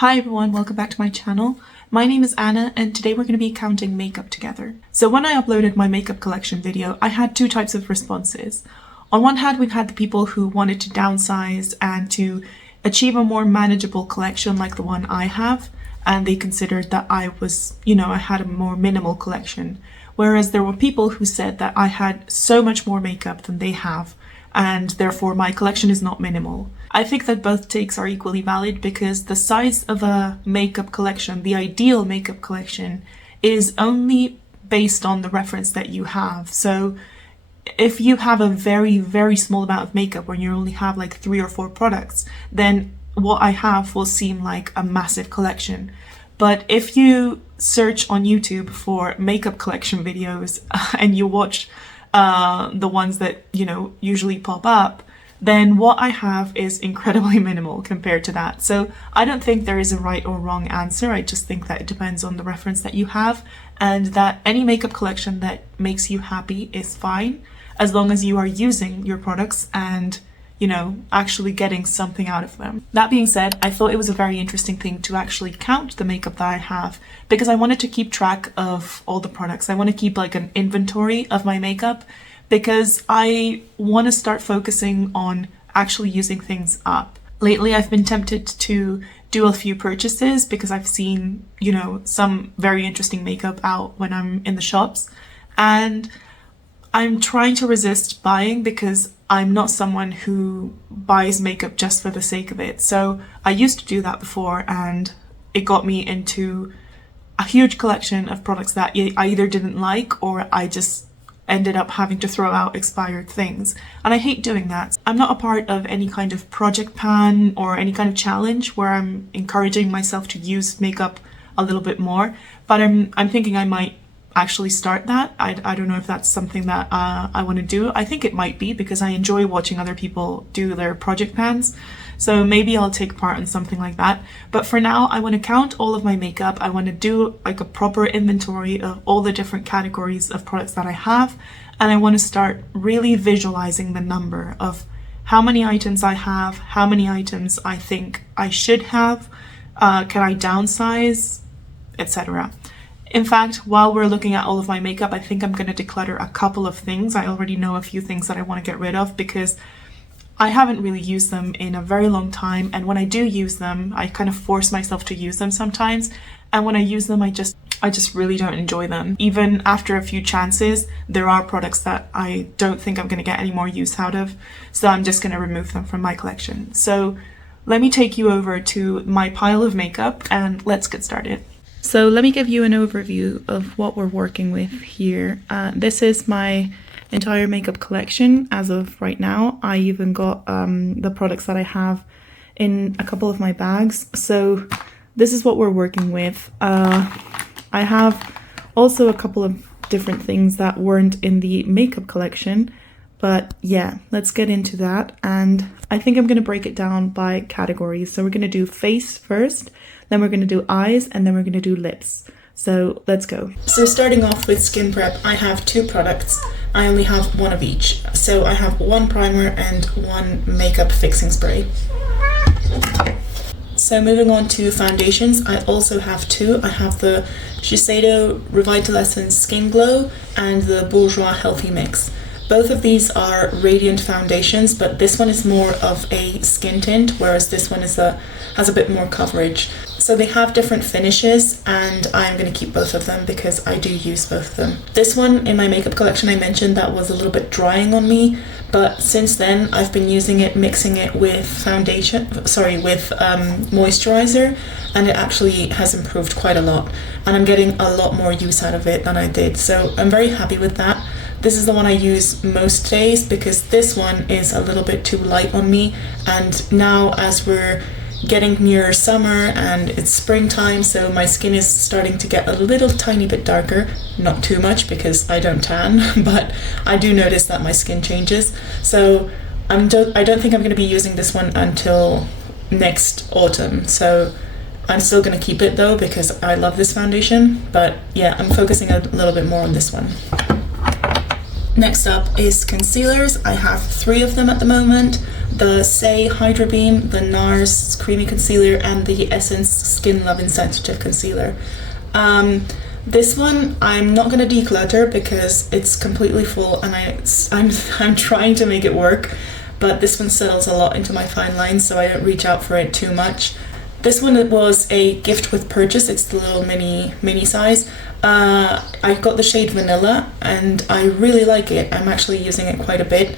Hi everyone, welcome back to my channel. My name is Anna and today we're going to be counting makeup together. So when I uploaded my makeup collection video, I had two types of responses. On one hand, we've had the people who wanted to downsize and to achieve a more manageable collection like the one I have, and they considered that I had a more minimal collection. Whereas there were people who said that I had so much more makeup than they have, and therefore my collection is not minimal. I think that both takes are equally valid because the size of a makeup collection, the ideal makeup collection, is only based on the reference that you have. So if you have a very, very small amount of makeup when you only have like 3 or 4 products, then what I have will seem like a massive collection. But if you search on YouTube for makeup collection videos and you watch the ones that usually pop up, then what I have is incredibly minimal compared to that. So I don't think there is a right or wrong answer. I just think that it depends on the reference that you have, and that any makeup collection that makes you happy is fine as long as you are using your products and actually getting something out of them. That being said, I thought it was a very interesting thing to actually count the makeup that I have because I wanted to keep track of all the products. I want to keep like an inventory of my makeup because I want to start focusing on actually using things up. Lately, I've been tempted to do a few purchases because I've seen, some very interesting makeup out when I'm in the shops, and I'm trying to resist buying because I'm not someone who buys makeup just for the sake of it. So I used to do that before and it got me into a huge collection of products that I either didn't like or I just ended up having to throw out expired things. And I hate doing that. I'm not a part of any kind of project pan or any kind of challenge where I'm encouraging myself to use makeup a little bit more, but I'm thinking I might actually start that. I don't know if that's something that I want to do. I think it might be because I enjoy watching other people do their project pans. So maybe I'll take part in something like that. But for now, I want to count all of my makeup. I want to do like a proper inventory of all the different categories of products that I have. And I want to start really visualizing the number of how many items I have, how many items I think I should have, can I downsize, etc. In fact, while we're looking at all of my makeup, I think I'm going to declutter a couple of things. I already know a few things that I want to get rid of because I haven't really used them in a very long time, and when I do use them, I kind of force myself to use them sometimes, and when I use them, I just really don't enjoy them. Even after a few chances, there are products that I don't think I'm going to get any more use out of, so I'm just going to remove them from my collection. So let me take you over to my pile of makeup and let's get started. So let me give you an overview of what we're working with here. This is my entire makeup collection as of right now. I even got the products that I have in a couple of my bags. So this is what we're working with. I have also a couple of different things that weren't in the makeup collection, but yeah, let's get into that. And I think I'm going to break it down by categories. So we're going to do face first, then we're going to do eyes, and then we're going to do lips. So let's go. So starting off with skin prep, I have 2 products. I only have one of each. So I have one primer and one makeup fixing spray. So moving on to foundations, I also have 2. I have the Shiseido Revitaliscence Skin Glow and the Bourjois Healthy Mix. Both of these are radiant foundations, but this one is more of a skin tint, whereas this one has a bit more coverage. So they have different finishes, and I'm going to keep both of them because I do use both of them. This one in my makeup collection I mentioned that was a little bit drying on me, but since then I've been using it, mixing it with moisturizer, and it actually has improved quite a lot, and I'm getting a lot more use out of it than I did. So I'm very happy with that. This is the one I use most days because this one is a little bit too light on me, and now as we're getting near summer and it's springtime, so my skin is starting to get a little tiny bit darker. Not too much because I don't tan, but I do notice that my skin changes. So I don't think I'm going to be using this one until next autumn. So I'm still going to keep it though because I love this foundation, but yeah, I'm focusing a little bit more on this one. Next up is concealers. I have 3 of them at the moment. the Say Hydra Beam, the NARS Creamy Concealer, and the Essence Skin Love Insensitive Concealer. This one I'm not going to declutter because it's completely full, and I'm trying to make it work, but this one settles a lot into my fine lines, so I don't reach out for it too much. This one was a gift with purchase. It's the little mini size. I got the shade Vanilla and I really like it. I'm actually using it quite a bit,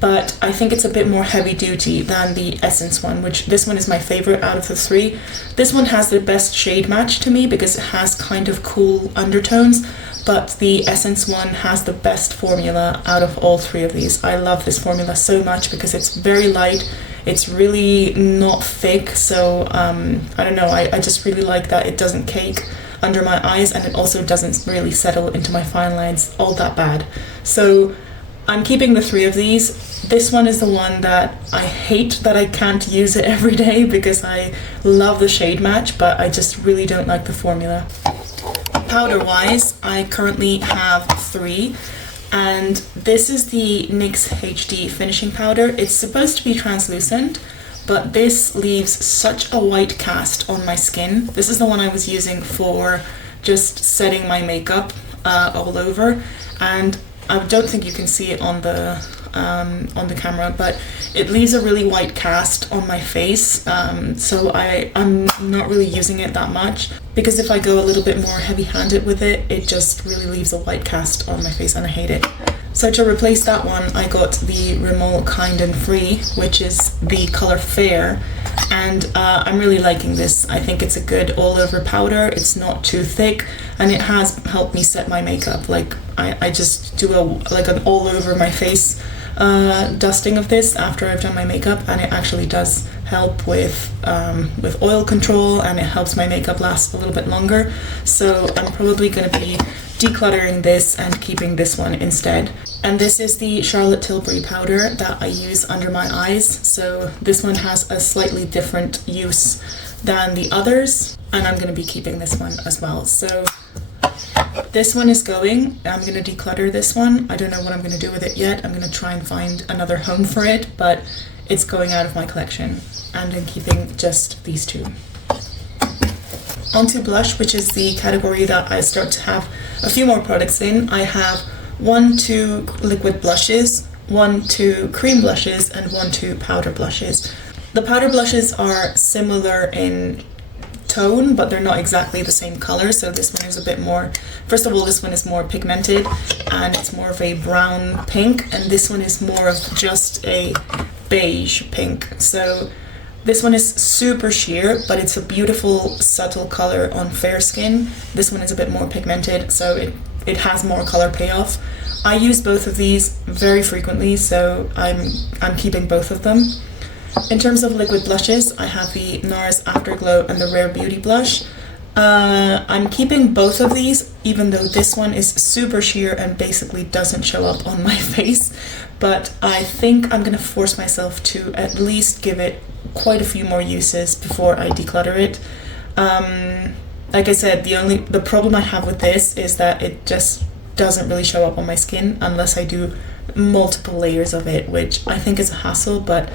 but I think it's a bit more heavy duty than the Essence one, which this one is my favorite out of the three. This one has the best shade match to me because it has kind of cool undertones, but the Essence one has the best formula out of all three of these. I love this formula so much because it's very light, it's really not thick, so I don't know, I just really like that it doesn't cake under my eyes, and it also doesn't really settle into my fine lines all that bad. So I'm keeping the three of these. This one is the one that I hate that I can't use it every day because I love the shade match, but I just really don't like the formula. Powder wise, I currently have three, and this is the NYX HD finishing powder. It's supposed to be translucent, but this leaves such a white cast on my skin. This is the one I was using for just setting my makeup all over, and I don't think you can see it on the camera, but it leaves a really white cast on my face, so I'm not really using it that much, because if I go a little bit more heavy-handed with it, it just really leaves a white cast on my face and I hate it. So to replace that one, I got the Rimmel Kind and Free, which is the color Fair, and I'm really liking this. I think it's a good all-over powder. It's not too thick, and it has helped me set my makeup. Like I just do an all-over my face dusting of this after I've done my makeup, and it actually does help with oil control, and it helps my makeup last a little bit longer. So I'm probably going to be decluttering this and keeping this one instead. And this is the Charlotte Tilbury powder that I use under my eyes. So this one has a slightly different use than the others, and I'm going to be keeping this one as well. So this one is going. I'm going to declutter this one. I don't know what I'm going to do with it yet. I'm going to try and find another home for it, but it's going out of my collection, and I'm keeping just these two. Onto blush, which is the category that I start to have a few more products in. I have 2 liquid blushes, 2 cream blushes, and 2 powder blushes. The powder blushes are similar in tone, but they're not exactly the same color. So this one is a bit more, first of all, this one is more pigmented and it's more of a brown pink, and this one is more of just a beige pink. So this one is super sheer, but it's a beautiful subtle color on fair skin. This one is a bit more pigmented, so it has more color payoff. I use both of these very frequently, so I'm keeping both of them. In terms of liquid blushes, I have the NARS Afterglow and the Rare Beauty blush. I'm keeping both of these, even though this one is super sheer and basically doesn't show up on my face, but I think I'm gonna force myself to at least give it quite a few more uses before I declutter it. Like I said, the problem I have with this is that it just doesn't really show up on my skin unless I do multiple layers of it, which I think is a hassle, but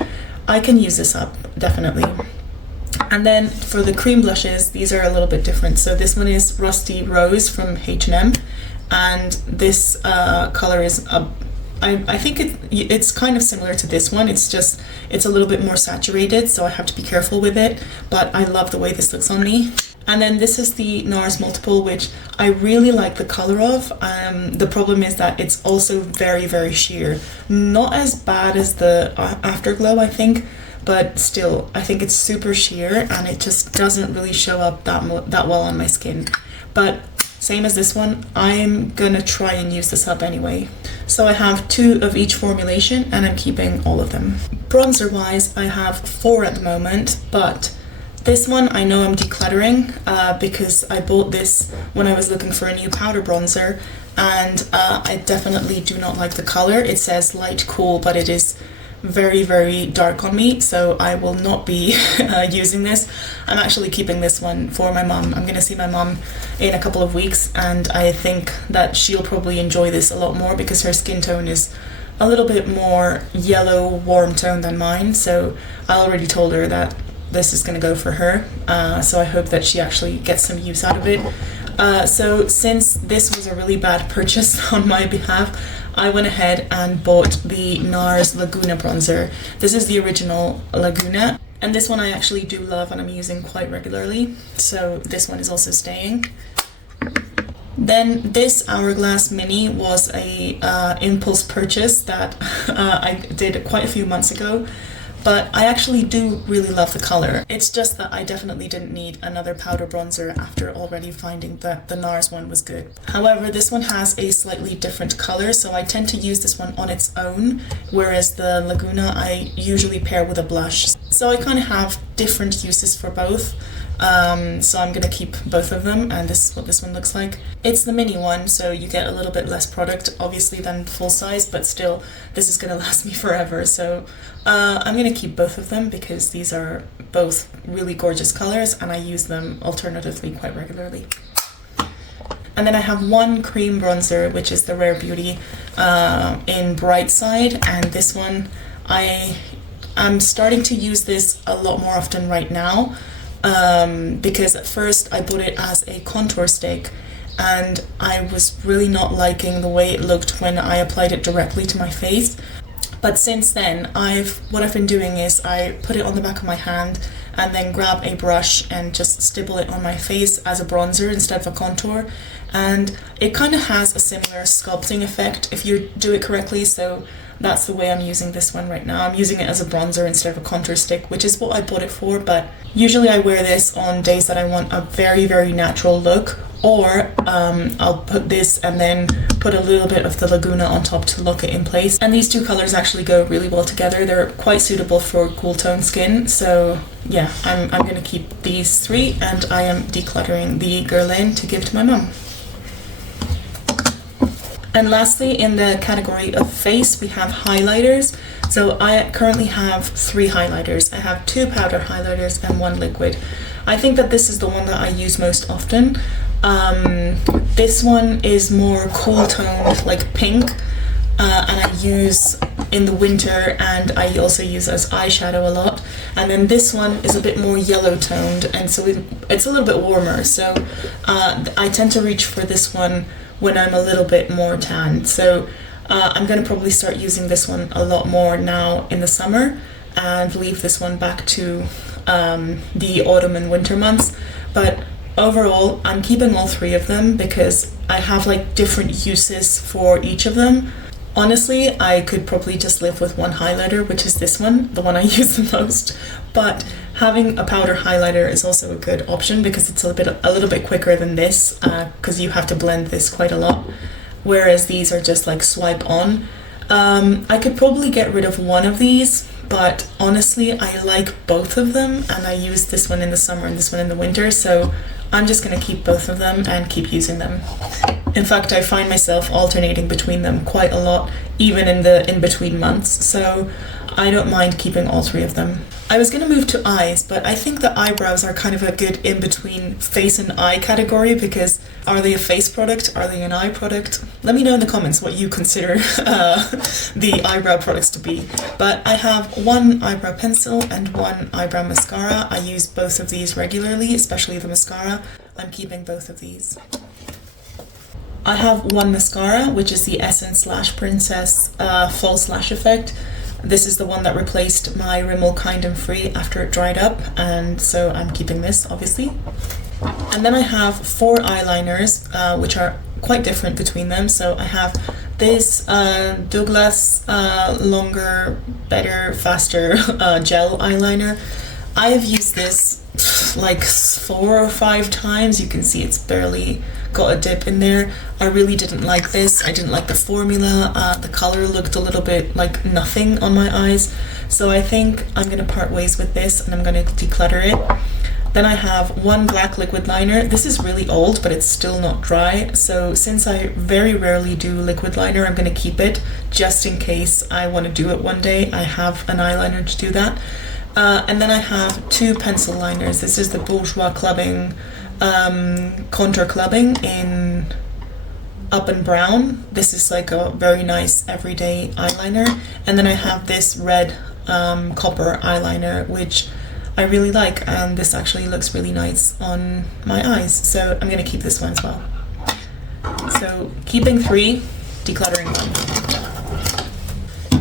I can use this up, definitely. And then for the cream blushes, these are a little bit different. So this one is Rusty Rose from H&M, and this color is I think it's kind of similar to this one. It's a little bit more saturated, so I have to be careful with it, but I love the way this looks on me. And then this is the NARS Multiple, which I really like the color of. The problem is that it's also very, very sheer. Not as bad as the Afterglow, I think, but still, I think it's super sheer and it just doesn't really show up that well on my skin. But same as this one, I'm gonna try and use this up anyway. So I have 2 of each formulation and I'm keeping all of them. Bronzer wise, I have 4 at the moment, but this one I know I'm decluttering because I bought this when I was looking for a new powder bronzer, and I definitely do not like the color. It says light cool, but it is very, very dark on me, so I will not be using this. I'm actually keeping this one for my mum. I'm going to see my mum in a couple of weeks, and I think that she'll probably enjoy this a lot more because her skin tone is a little bit more yellow warm tone than mine, so I already told her that this is going to go for her, so I hope that she actually gets some use out of it. So since this was a really bad purchase on my behalf, I went ahead and bought the NARS Laguna bronzer. This is the original Laguna, and this one I actually do love and I'm using quite regularly, so this one is also staying. Then this Hourglass Mini was a impulse purchase that I did quite a few months ago, but I actually do really love the color. It's just that I definitely didn't need another powder bronzer after already finding that the NARS one was good. However, this one has a slightly different color, so I tend to use this one on its own, whereas the Laguna I usually pair with a blush. So I kind of have different uses for both. So I'm gonna keep both of them, and this is what this one looks like. It's the mini one, so you get a little bit less product obviously than full size, but still this is gonna last me forever, so I'm gonna keep both of them because these are both really gorgeous colors and I use them alternatively quite regularly. And then I have one cream bronzer, which is the Rare Beauty in Bright Side, and this one I'm starting to use this a lot more often right now. Because at first I bought it as a contour stick and I was really not liking the way it looked when I applied it directly to my face. But since then, what I've been doing is I put it on the back of my hand and then grab a brush and just stipple it on my face as a bronzer instead of a contour. And it kind of has a similar sculpting effect if you do it correctly, so that's the way I'm using this one right now. I'm using it as a bronzer instead of a contour stick, which is what I bought it for, but usually I wear this on days that I want a very, very natural look, or I'll put this and then put a little bit of the Laguna on top to lock it in place. And these two colors actually go really well together. They're quite suitable for cool tone skin, so yeah, I'm gonna keep these three, and I am decluttering the Guerlain to give to my mum. And lastly, in the category of face, we have highlighters. So I currently have 3 highlighters. I have 2 powder highlighters and 1 liquid. I think that this is the one that I use most often. This one is more cool toned, like pink, and I use in the winter, and I also use as eyeshadow a lot. And then this one is a bit more yellow toned, and so it's a little bit warmer. So I tend to reach for this one when I'm a little bit more tan. So I'm going to probably start using this one a lot more now in the summer and leave this one back to the autumn and winter months. But overall, I'm keeping all 3 of them because I have like different uses for each of them. Honestly, I could probably just live with 1 highlighter, which is this one, the one I use the most. But having a powder highlighter is also a good option because it's a little bit quicker than this, because you have to blend this quite a lot. Whereas these are just like swipe on. I could probably get rid of one of these, but honestly, I like both of them, and I use this one in the summer and this one in the winter, so I'm just gonna keep both of them and keep using them. In fact, I find myself alternating between them quite a lot, even in the in-between months, so I don't mind keeping all 3 of them. I was gonna move to eyes, but I think the eyebrows are kind of a good in-between face and eye category, because are they a face product? Are they an eye product? Let me know in the comments what you consider the eyebrow products to be. But I have 1 eyebrow pencil and 1 eyebrow mascara. I use both of these regularly, especially the mascara. I'm keeping both of these. I have 1 mascara, which is the Essence Lash Princess False Lash Effect. This is the one that replaced my Rimmel Kind and Free after it dried up, and so I'm keeping this, obviously. And then I have 4 eyeliners, which are quite different between them. So I have this Douglas Longer, Better, Faster gel eyeliner. I've used this like 4 or 5 times. You can see it's barely got a dip in there. I really didn't like this. I didn't like the formula. The color looked a little bit like nothing on my eyes. So I think I'm gonna part ways with this and I'm gonna declutter it. Then I have 1 black liquid liner. This is really old, but it's still not dry. So since I very rarely do liquid liner, I'm gonna keep it just in case I wanna do it one day. I have an eyeliner to do that. And then I have 2 pencil liners. This is the Bourjois Clubbing Contour Clubbing in Up and Brown. This is like a very nice everyday eyeliner. And then I have this red copper eyeliner, which I really like, and this actually looks really nice on my eyes. So I'm going to keep this one as well. So keeping 3, decluttering 1.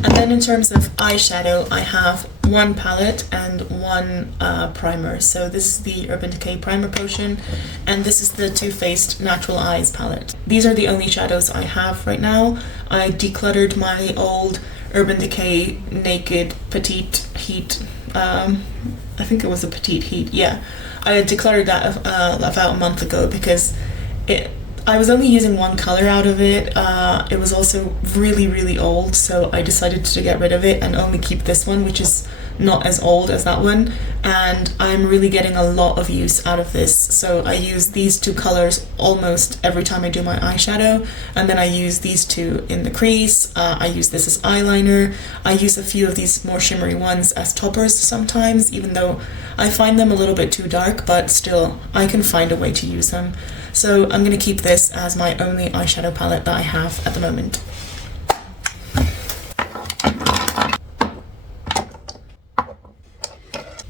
And then in terms of eyeshadow, I have 1 palette and 1 primer. So this is the Urban Decay Primer Potion, and this is the Too Faced Natural Eyes palette. These are the only shadows I have right now. I decluttered my old Urban Decay Naked Petite Heat, I think it was a Petite Heat, yeah. I decluttered that about a month ago because I was only using 1 color out of it. It was also really, really old, so I decided to get rid of it and only keep this one, which is not as old as that one. And I'm really getting a lot of use out of this. So I use these 2 colors almost every time I do my eyeshadow, and then I use these 2 in the crease. I use this as eyeliner. I use a few of these more shimmery ones as toppers sometimes, even though I find them a little bit too dark, but still I can find a way to use them. So I'm going to keep this as my only eyeshadow palette that I have at the moment.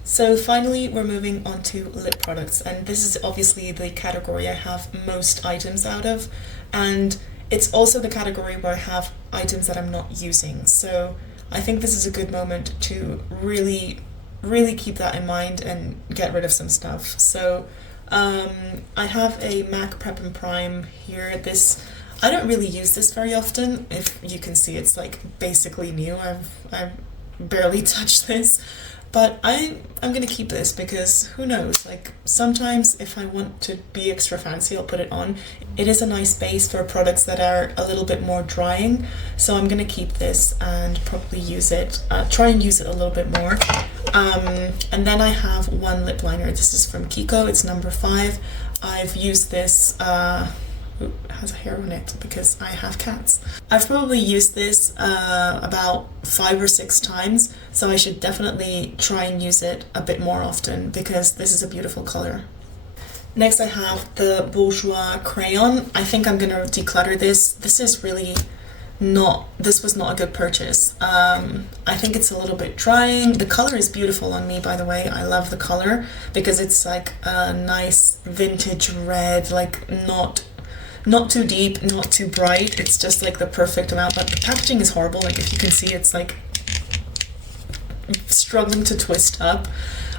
So finally, we're moving on to lip products, and this is obviously the category I have most items out of, and it's also the category where I have items that I'm not using. So I think this is a good moment to really keep that in mind and get rid of some stuff. So I have a MAC Prep and Prime here. I don't really use this very often. If you can see, it's like basically new. I've barely touched this. But I'm gonna keep this because who knows, like sometimes if I want to be extra fancy, I'll put it on. It is a nice base for products that are a little bit more drying, so I'm gonna keep this and probably use it, try and use it a little bit more. And then I have 1 lip liner. This is from Kiko, it's number 5. I've used this, it has a hair on it because I have cats. I've probably used this about 5 or 6 times, so I should definitely try and use it a bit more often because this is a beautiful color. Next I have the Bourjois Crayon. I think I'm gonna declutter this. This was not a good purchase. I think it's a little bit drying. The color is beautiful on me, by the way. I love the color because it's like a nice vintage red, like not too deep, not too bright. It's just like the perfect amount, but the packaging is horrible. Like if you can see, it's like struggling to twist up.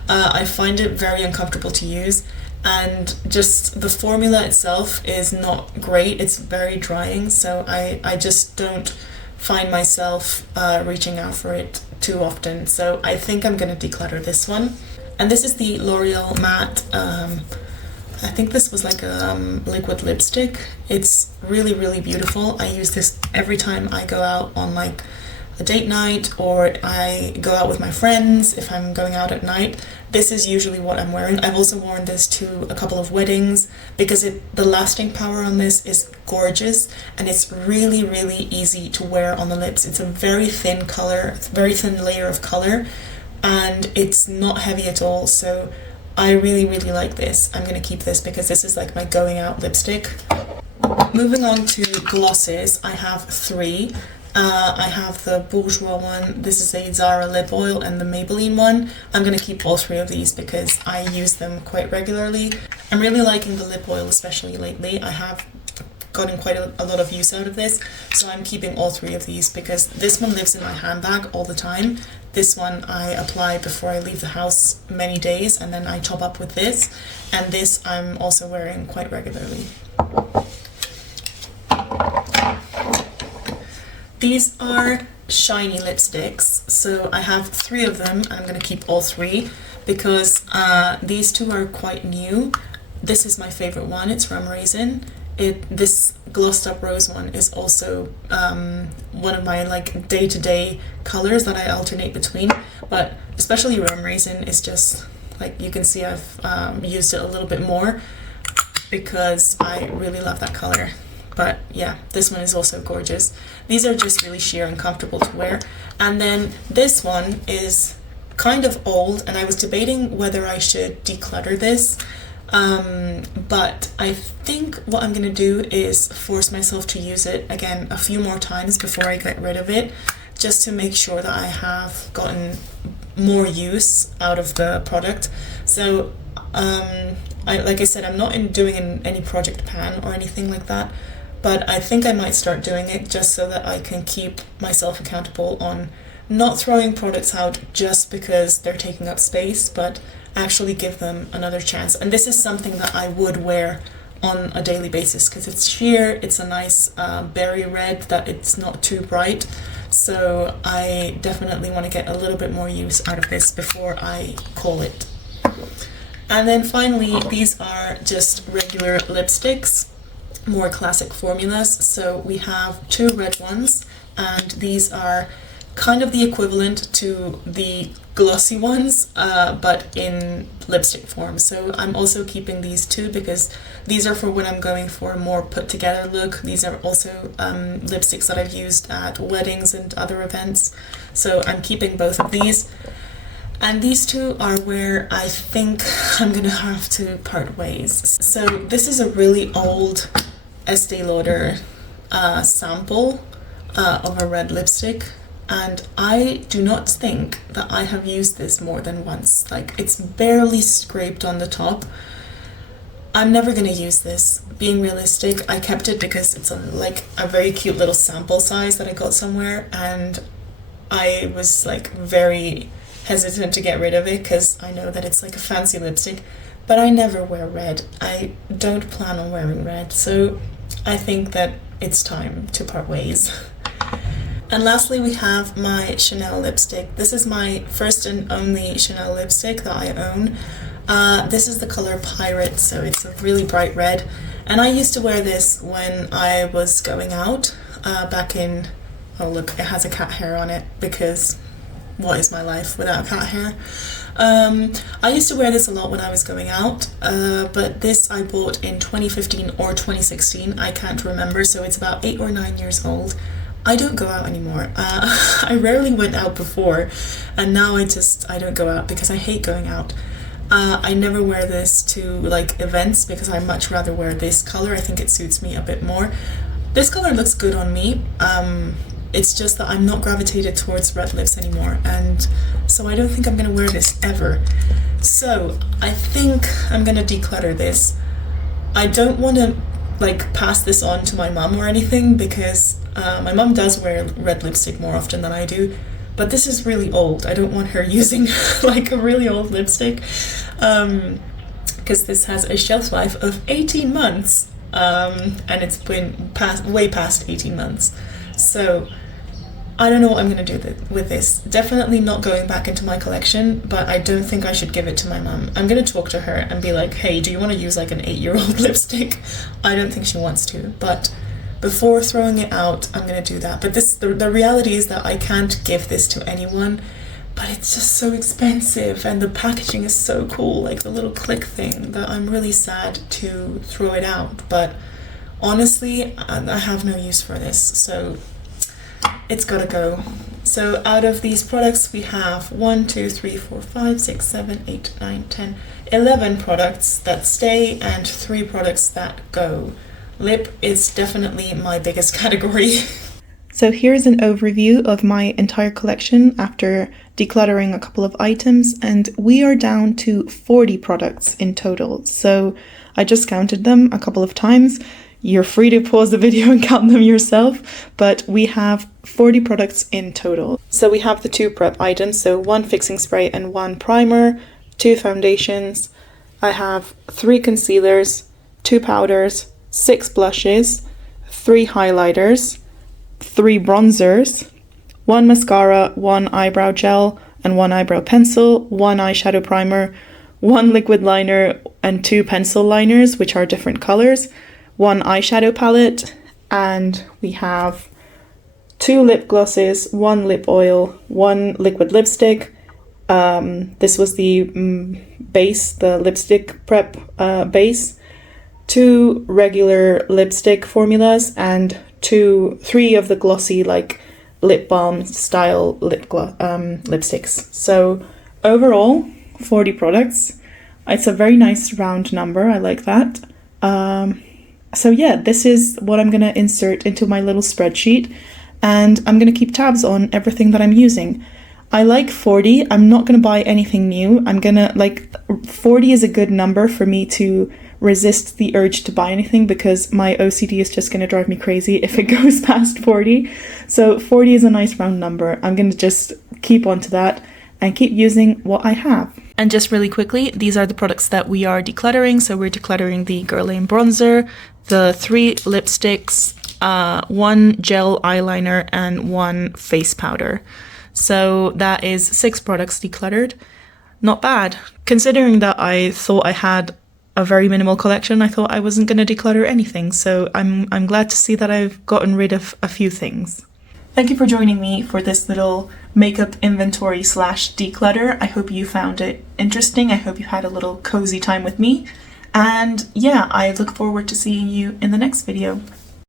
I find it very uncomfortable to use, and just the formula itself is not great. It's very drying, so I just don't find myself reaching out for it too often. So I think I'm gonna declutter this one. And this is the L'Oreal Matte, I think this was like a liquid lipstick. It's really beautiful. I use this every time I go out on like a date night, or I go out with my friends if I'm going out at night. This is usually what I'm wearing. I've also worn this to a couple of weddings because the lasting power on this is gorgeous, and it's really easy to wear on the lips. It's a very thin color, very thin layer of color, and it's not heavy at all. So I really like this. I'm gonna keep this because this is like my going out lipstick. Moving on to glosses, I have 3. I have the Bourjois one, this is a Zara lip oil, and the Maybelline one. I'm gonna keep all 3 of these because I use them quite regularly. I'm really liking the lip oil, especially lately. I have gotten quite a lot of use out of this, so I'm keeping all 3 of these because this one lives in my handbag all the time. This one I apply before I leave the house many days, and then I top up with this, and this I'm also wearing quite regularly. These are shiny lipsticks, so I have 3 of them, and I'm going to keep all 3 because these 2 are quite new. This is my favorite one, it's Rum Raisin. This glossed up rose one is also one of my like day-to-day colors that I alternate between, but especially Rum Raisin is just like, you can see I've used it a little bit more because I really love that color. But yeah, this one is also gorgeous. These are just really sheer and comfortable to wear. And then this one is kind of old, and I was debating whether I should declutter this. But I think what I'm gonna do is force myself to use it again a few more times before I get rid of it, just to make sure that I have gotten more use out of the product. So like I said, I'm not doing any project pan or anything like that, but I think I might start doing it just so that I can keep myself accountable on not throwing products out just because they're taking up space, but actually give them another chance. And this is something that I would wear on a daily basis because it's sheer, it's a nice berry red that it's not too bright. So I definitely want to get a little bit more use out of this before I call it. And then finally, these are just regular lipsticks, more classic formulas. So we have 2 red ones, and these are kind of the equivalent to the glossy ones, but in lipstick form. So I'm also keeping these 2 because these are for when I'm going for a more put together look. These are also lipsticks that I've used at weddings and other events. So I'm keeping both of these. And these 2 are where I think I'm gonna have to part ways. So this is a really old Estee Lauder sample of a red lipstick, and I do not think that I have used this more than once. Like, it's barely scraped on the top. I'm never gonna use this. Being realistic, I kept it because it's like a very cute little sample size that I got somewhere, and I was like very hesitant to get rid of it because I know that it's like a fancy lipstick, but I never wear red. I don't plan on wearing red, so I think that it's time to part ways. And lastly, we have my Chanel lipstick. This is my first and only Chanel lipstick that I own. This is the color Pirate, so it's a really bright red. And I used to wear this when I was going out back in, oh look, it has a cat hair on it because what is my life without cat hair? I used to wear this a lot when I was going out, but this I bought in 2015 or 2016, I can't remember, so it's about 8 or 9 years old. I don't go out anymore. I rarely went out before, and now I don't go out because I hate going out. I never wear this to like events because I much rather wear this color. I think it suits me a bit more. This color looks good on me. It's just that I'm not gravitated towards red lips anymore, and so I don't think I'm gonna wear this ever. So I think I'm gonna declutter this. I don't want to like pass this on to my mum or anything because my mum does wear red lipstick more often than I do, but this is really old. I don't want her using like a really old lipstick because this has a shelf life of 18 months and it's been way past 18 months. So I don't know what I'm going to do with this. Definitely not going back into my collection, but I don't think I should give it to my mum. I'm going to talk to her and be like, hey, do you want to use like an 8-year-old lipstick? I don't think she wants to, but before throwing it out, I'm going to do that. But the reality is that I can't give this to anyone, but it's just so expensive and the packaging is so cool, like the little click thing, that I'm really sad to throw it out. But honestly, I have no use for this, so it's gotta go. So out of these products we have 1, 2, 3, 4, 5, 6, 7, 8, 9, 10, 11 products that stay and 3 products that go. Lip is definitely my biggest category. So here's an overview of my entire collection after decluttering a couple of items, and we are down to 40 products in total. So I just counted them a couple of times. You're free to pause the video and count them yourself, but we have 40 products in total. So we have the 2 prep items, so 1 fixing spray and 1 primer, 2 foundations. I have 3 concealers, 2 powders, 6 blushes, 3 highlighters, 3 bronzers, 1 mascara, 1 eyebrow gel and 1 eyebrow pencil, 1 eyeshadow primer, 1 liquid liner and 2 pencil liners, which are different colors, 1 eyeshadow palette, and we have 2 lip glosses, 1 lip oil, 1 liquid lipstick. This was the base, the lipstick prep base, 2 regular lipstick formulas, and 3 of the glossy like lip balm style lipsticks. So overall, 40 products. It's a very nice round number. I like that. So yeah, this is what I'm gonna insert into my little spreadsheet, and I'm gonna keep tabs on everything that I'm using. I like 40. I'm not gonna buy anything new. I'm gonna, like, 40 is a good number for me to resist the urge to buy anything, because my OCD is just gonna drive me crazy if it goes past 40. So 40 is a nice round number. I'm gonna just keep on to that and keep using what I have. And just really quickly, these are the products that we are decluttering. So we're decluttering the Guerlain bronzer, the 3 lipsticks, 1 gel eyeliner, and 1 face powder. So that is 6 products decluttered. Not bad. Considering that I thought I had a very minimal collection, I thought I wasn't going to declutter anything. So I'm glad to see that I've gotten rid of a few things. Thank you for joining me for this little makeup inventory / declutter. I hope you found it interesting. I hope you had a little cozy time with me. And yeah, I look forward to seeing you in the next video.